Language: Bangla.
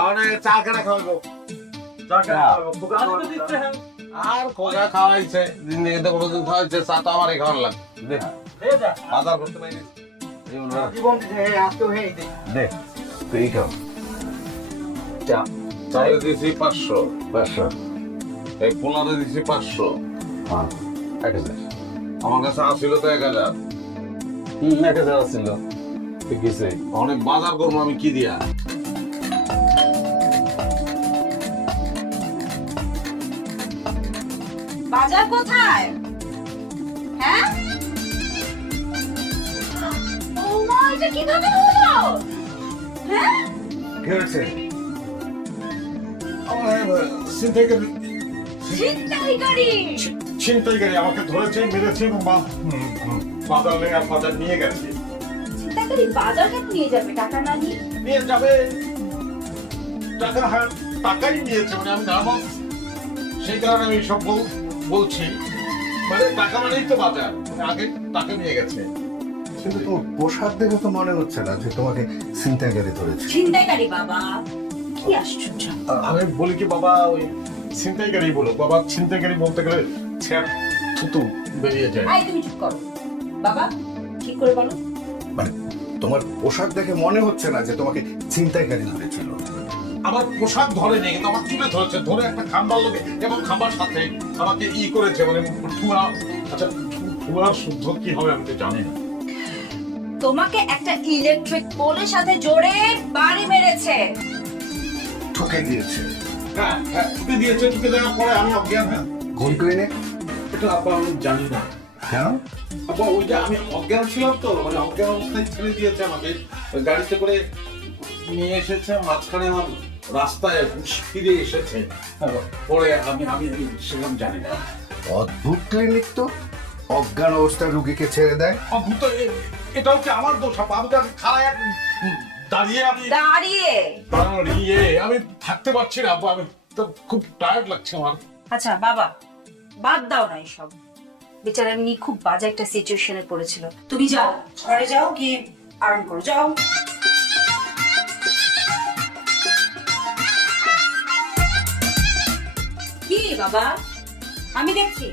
আর চা কেনা খাওয়াবো। চা কেনা খাওয়াবো খোকা খাওয়াবো। আর খোকা খাওয়াইছে জিন্দগিতে কোনোদিন খাওয়াইছে চা তো আমারই খাওয়ার লাগে বাজার করতে পারি দে। তুই খাও। চা। চালে দিয়েছি পাঁচশো। পাঁচশো। এই পোলারে দিয়েছি পাঁচশো। হ্যাঁ এক হাজার। আমার কাছে আসছিল তো এক হাজার। হুম এক হাজার ছিল ঠিক আছে। অনেক বাজার করব আমি কি দিয়া? বাজার কোথায়? হ্যাঁ? ও মা এটা কীভাবে হলো? হ্যাঁ? কি হয়েছে ছিনতাইকারী ছিনতাইকারী ছিনতাইকারী আমাকে ধরেছে মেরেছে এবং বাজার লেগে বাজার নিয়ে গেছে। ছিনতাইকারী বাজার কেন নিয়ে যাবে? টাকা না নিয়ে? নিয়ে যাবে। টাকা হ্যাঁ টাকাই নিয়েছে মানে আমি সেই কারণে আমি সব বলছি মানে টাকা মানেই তো বাজার। মানে আগে টাকা নিয়ে গেছে। কিন্তু তোমার পোশাক দেখে তো মনে হচ্ছে না যে তোমাকে ছিনতাইকারী ধরেছে। ছিনতাইকারী বাবা? কি আশ্চর্য। আমি বলি কি বাবা ওই ছিনতাইকারী বলো। বাবা ছিনতাইকারী বলতে গেলে ছ্যাপ থুতু বেরিয়ে যায়। আই তুমি চুপ করো। বাবা ঠিক করে বলো? মানে তোমার পোশাক দেখে মনে হচ্ছে না যে তোমাকে ছিনতাইকারী ধরেছিল। আমার পোশাক ধরেনি কিন্তু আমার চুলে ধরেছে ধরে একটা খাম্বার লোকে এবং খাম্বার সাথে আমাকে ই করেছে মানে ঠুয়া আচ্ছা ঠুয়া শুদ্ধ কি হবে আমি তো জানি না। তোমাকে একটা ইলেকট্রিক পোলের সাথে জোরে বাড়ি মেরেছে। ঠকে দিয়েছে। হ্যাঁ হ্যাঁ টুকে দিয়েছে টুকে দেওয়ার পরে আমি অজ্ঞান হ্যাঁ। কোন ক্লিনিক এটা আপা আমি জানি না। কেন? আপা ওই যে আমি অজ্ঞান ছিলাম তো মানে অজ্ঞান অবস্থায় ছেড়ে দিয়েছে আমাকে গাড়িতে করে নিয়ে এসেছে মাঝখানে আমার রাস্তায় হুশ ফিরে এসেছে। পরে আমি আমি সেরকম জানি না। অদ্ভুত ক্লিনিক তো। অজ্ঞান অবস্থায় রুগীকে ছেড়ে দেয়। অদ্ভুত এ- এটাও কি আমার দোষ? আমি তো দাঁড়িয়ে আমি দাঁড়িয়ে। দাঁড়িয়ে আমি থাকতে পারছি না আমি তো খুব টায়ার্ড লাগছে আমার। আচ্ছা বাবা বাদ দাও না সব বেচারা এমনি খুব বাজে একটা সিচুয়েশনে পড়েছিল। তুমি যাও ঘরে যাও গিয়ে আরাম করো। যাও। বাবা? আমি দেখছি।